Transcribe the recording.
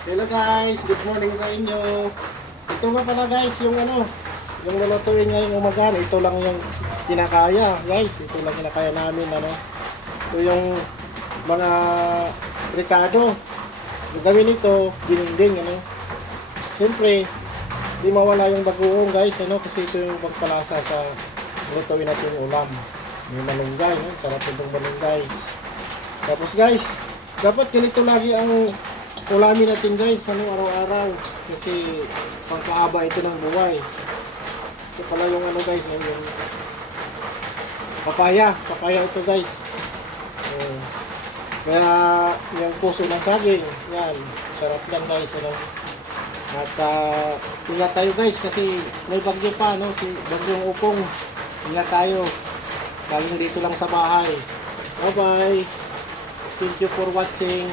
Hello guys, good morning sa inyo. Ito nga pala guys, yung yung lulutuin ngayong umaga. Ito lang yung kinakaya guys, ito lang kinakaya namin Ito yung mga Ricardo. Gagawin ito, dininding Siyempre, di mawala yung bagoong guys kasi ito yung pagpalasa sa lutuin natin ulam. May malunggay, sarap itong malunggay. Tapos guys, dapat ganito lagi ang ulamin natin guys, araw-araw. Kasi pangkaaba ito ng buhay. Ito pala yung guys, yung papaya. Papaya ito guys. Kaya yung puso ng saging, yan. Sarap yan guys. At ingat tayo guys kasi may bagyo pa, si bagyong upong. Ingat tayo. Galing dito lang sa bahay. Bye bye. Thank you for watching.